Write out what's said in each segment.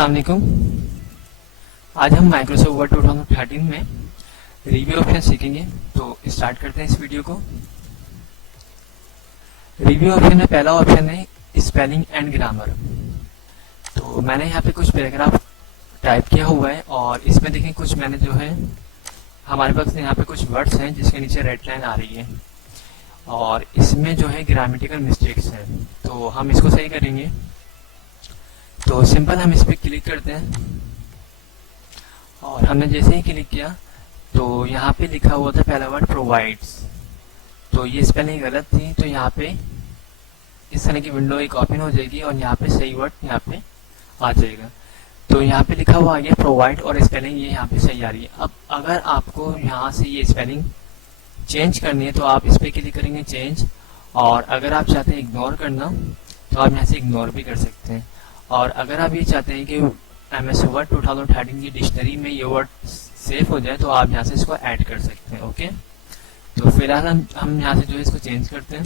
अस्सलाम वालेकुम। आज हम माइक्रोसॉफ्ट वर्ड 2013 में रिव्यू ऑप्शन सीखेंगे। तो स्टार्ट करते हैं इस वीडियो को। रिव्यू ऑप्शन में पहला ऑप्शन है स्पेलिंग एंड ग्रामर। तो मैंने यहाँ पे कुछ पैराग्राफ टाइप किया हुआ है और इसमें देखें कुछ मैंने जो है हमारे पास यहाँ पे कुछ वर्ड्स हैं जिसके नीचे रेड लाइन आ रही है और इसमें जो है ग्रामेटिकल मिस्टेक्स हैं। तो हम इसको सही करेंगे। तो सिंपल हम इस पर क्लिक करते हैं और हमने जैसे ही क्लिक किया तो यहाँ पे लिखा हुआ था पहला वर्ड प्रोवाइड्स। तो ये स्पेलिंग गलत थी, तो यहाँ पे इस तरह की विंडो एक ओपन हो जाएगी और यहाँ पे सही वर्ड यहाँ पे आ जाएगा। तो यहाँ पे लिखा हुआ आ गया प्रोवाइड और स्पेलिंग ये यहाँ पे सही आ रही है। अब अगर आपको यहाँ से ये स्पेलिंग चेंज करनी है तो आप इस पर क्लिक करेंगे चेंज, और अगर आप चाहते हैं इग्नोर करना तो आप यहाँ से इग्नोर भी कर सकते हैं। और अगर आप ये चाहते हैं कि MS वर्ड 2013 की डिक्शनरी में ये वर्ड सेव हो जाए तो आप यहाँ से इसको ऐड कर सकते हैं। ओके, तो फिलहाल हम यहाँ से जो है इसको चेंज करते हैं।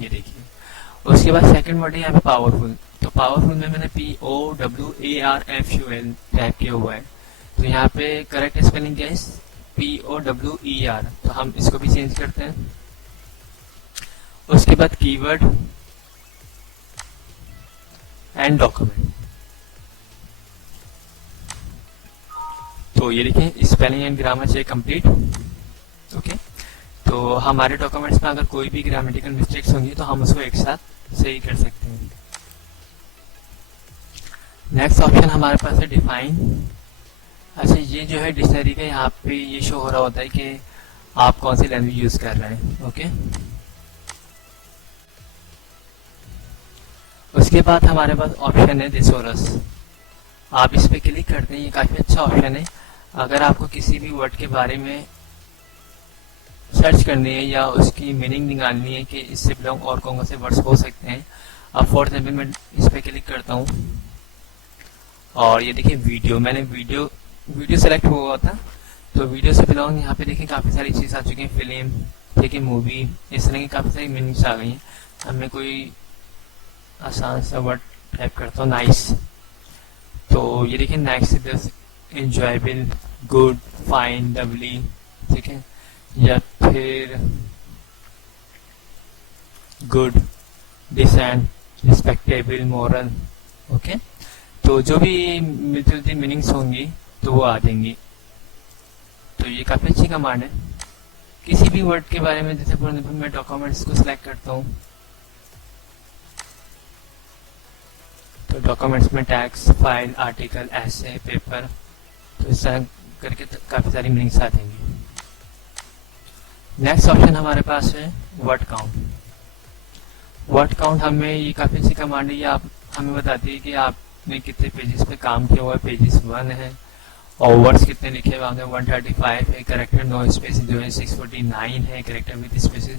ये देखिए, उसके बाद सेकंड वर्ड है यहाँ पे पावरफुल। तो पावरफुल में मैंने POWERFUL टाइप किया हुआ है। तो यहाँ पे करेक्ट स्पेलिंग क्या है POWER। तो हम इसको भी चेंज करते हैं। उसके बाद कीवर्ड एंड डॉक्यूमेंट। तो ये देखें spelling and grammar check complete. Okay, तो हमारे डॉक्यूमेंट्स में अगर कोई भी ग्रामेटिकल मिस्टेक्स होंगी तो हम उसको एक साथ सही कर सकते हैं। नेक्स्ट ऑप्शन हमारे पास है डिफाइन। अच्छा, ये जो है डिक्शनरी का यहाँ पे ये शो हो रहा होता है कि आप कौन सी लैंग्वेज यूज कर रहे हैं। ओके, उसके बाद हमारे पास ऑप्शन है थिसॉरस। आप इस पे क्लिक करते हैं, ये काफी अच्छा ऑप्शन है। अगर आपको किसी भी वर्ड के बारे में सर्च करनी है या उसकी मीनिंग निकालनी है कि इससे बिलोंग और कौन से वर्ड्स हो सकते हैं। अब फॉर एग्जाम्पल मैं इस पे क्लिक करता हूँ और ये देखिए वीडियो, मैंने वीडियो सेलेक्ट हुआ था तो वीडियो से बिलोंग यहाँ पे देखिए काफी सारी चीज आ चुकी है, फिल्म, ठीक है, मूवी, इस तरह की काफी सारी मीनिंग्स आ गई हैं। अब मैं कोई आसान सा वर्ड टाइप करता हूँ, नाइस। तो ये देखिए nice enjoyable, good, fine, lovely, ठीक है, या फिर good, decent, respectable, moral. Okay, तो जो भी मिलती जुलती मीनिंग्स होंगी तो वो आ जाएंगी। तो ये काफी अच्छी कमांड है। किसी भी वर्ड के बारे में, जैसे फॉर एग्जाम्पल मैं डॉक्यूमेंट्स को सिलेक्ट करता हूँ तो डॉक्यूमेंट्स में टैक्स, फाइल, आर्टिकल, ऐसे, पेपर, तो इस तरह करके काफी सारी मीनिंग्स आ जाएंगी। नेक्स्ट ऑप्शन हमारे पास है वर्ड काउंट। वर्ड काउंट हमें ये काफी अच्छी कमांड है। ये आप हमें बताती है कि आपने कितने पेजेस पे काम किया हुआ है। पेजेस 1 है और वर्ड्स कितने लिखे हुए हैं, 135 है, करेक्टर नो स्पेस जो है 649 है, करेक्टर विद स्पेसेस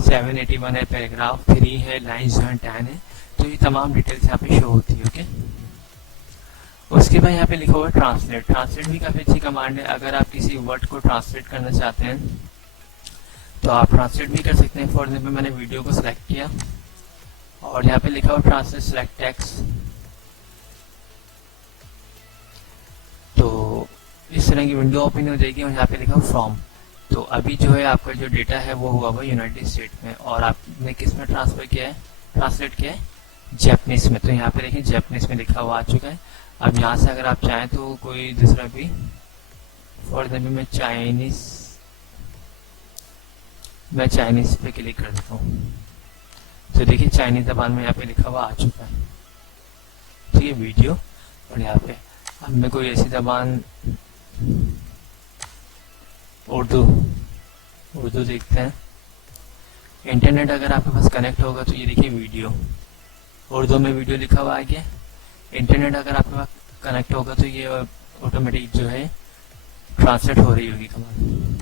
781 है, पैराग्राफ 3 है, लाइन्स जो है 10 है। तो ये तमाम डिटेल्स यहाँ पे शो होती है। ओके, उसके बाद यहाँ पे लिखा हुआ है ट्रांसलेट। ट्रांसलेट भी काफी अच्छी कमांड है। अगर आप किसी वर्ड को ट्रांसलेट करना चाहते हैं तो आप ट्रांसलेट भी कर सकते हैं। फॉर एग्जाम्पल मैंने वीडियो को सिलेक्ट किया और यहाँ पे लिखा हुआ ट्रांसलेट सिलेक्ट टेक्स्ट। तो इस तरह की विंडो ओपन हो जाएगी और यहाँ पे लिखा हुआ फ्रॉम। तो अभी जो है आपका जो डेटा है वो हुआ हुआ यूनाइटेड स्टेट में और आपने किस में ट्रांसफर किया है, ट्रांसलेट किया है, जापानीज में। तो यहाँ पे देखिए जापानीज में लिखा हुआ आ चुका है। अब यहाँ से अगर आप चाहें तो कोई दूसरा भी, फॉर एग्जाम्पल मैं चाइनीज पे क्लिक कर देता हूँ तो देखिए चाइनीज जबान में यहाँ पे लिखा हुआ आ चुका है। ठीक है, वीडियो, और यहाँ पे अब मैं कोई ऐसी जबान, उर्दू देखते हैं। इंटरनेट अगर आपके पास कनेक्ट होगा तो ये देखिए वीडियो, उर्दू में वीडियो लिखा हुआ आ गया। इंटरनेट अगर आपके पास कनेक्ट होगा तो ये ऑटोमेटिक जो है ट्रांसलेट हो रही होगी कमांड।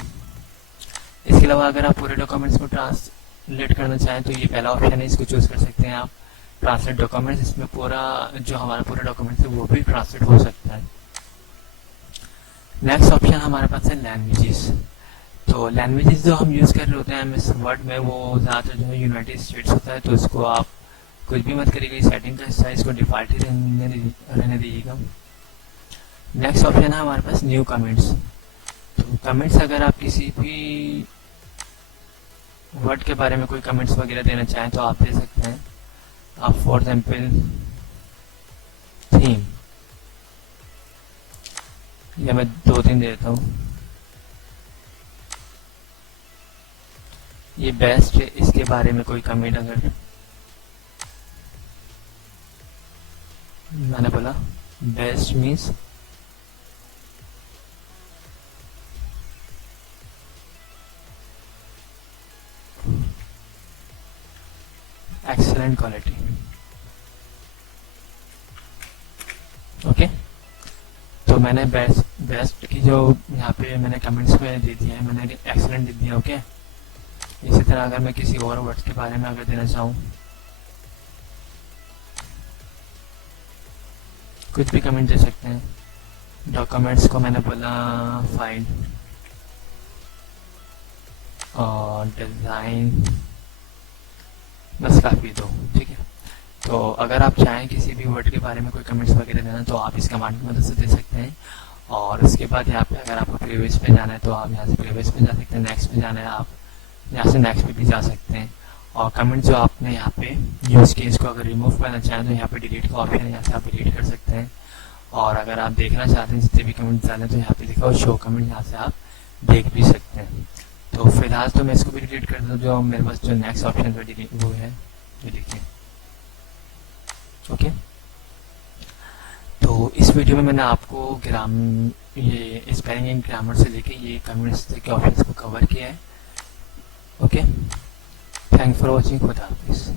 इसके अलावा अगर आप पूरे डॉक्यूमेंट्स को ट्रांसलेट करना चाहें तो ये पहला ऑप्शन है, इसको चूज कर सकते हैं आप, ट्रांसलेट डॉक्यूमेंट्स। इसमें पूरा जो हमारा पूरा डॉक्यूमेंट्स है वो भी ट्रांसलेट हो सकता है। नेक्स्ट ऑप्शन हमारे पास है लैंग्वेजेस। तो लैंग्वेजेस जो हम यूज कर रहे होते हैं MS वर्ड में वो ज़्यादातर जो है यूनाइटेड स्टेट्स होता है। तो इसको आप कुछ भी मत करिएगा, सेटिंग का हिस्सा इसको डिफॉल्ट ही रहने दीजिएगा। नेक्स्ट ऑप्शन है हमारे पास न्यू कमेंट्स। तो कमेंट्स अगर आप किसी भी वर्ड के बारे में कोई कमेंट्स वगैरह देना चाहें तो आप दे सकते हैं। आप फॉर एग्जाम्पल थीम, या मैं 2-3 देता हूँ। ये बेस्ट है, इसके बारे में कोई कमेंट अगर मैंने बोला best means excellent quality. Okay, तो मैंने बेस्ट की जो यहाँ पे मैंने कमेंट्स में दे दिया है, मैंने एक्सेलेंट दे दिया। ओके, इसी तरह अगर मैं किसी और वर्ड्स के बारे में अगर देना चाहूँ, कुछ भी कमेंट दे सकते हैं। डॉक्यूमेंट्स को मैंने बोला फाइल, और डिज़ाइन, बस काफ़ी दो, ठीक है। तो अगर आप चाहें किसी भी वर्ड के बारे में कोई कमेंट्स वगैरह देना तो आप इस कमांड की मदद से दे सकते हैं। और उसके बाद यहाँ पे अगर आपको प्रीवियस पे जाना है तो आप यहाँ से प्रीवियस पे जा सकते हैं, नेक्स्ट पे जाना है आप यहाँ से नेक्स्ट पे भी जा सकते हैं। और कमेंट जो आपने यहाँ पे यूज़ किए इसको अगर रिमूव करना चाहें तो यहाँ पे डिलीट का ऑप्शन है, यहाँ से आप डिलीट कर सकते हैं। और अगर आप देखना चाहते हैं जितने भी कमेंट डालें तो यहाँ पे लिखा हो शो कमेंट, यहाँ से आप देख भी सकते हैं। तो फिलहाल तो मैं इसको भी डिलीट कर दूँ, जो मेरे पास जो नेक्स्ट ऑप्शन पर डिलीट वो है, ये देखिए। ओके, तो इस वीडियो में मैंने आपको ये स्पेलिंग एंड ग्रामर से लेके ये कमेंट्स के ऑप्शंस को कवर किया है। ओके, थैंक्स फॉर वॉचिंग, खुदा हाफिज़।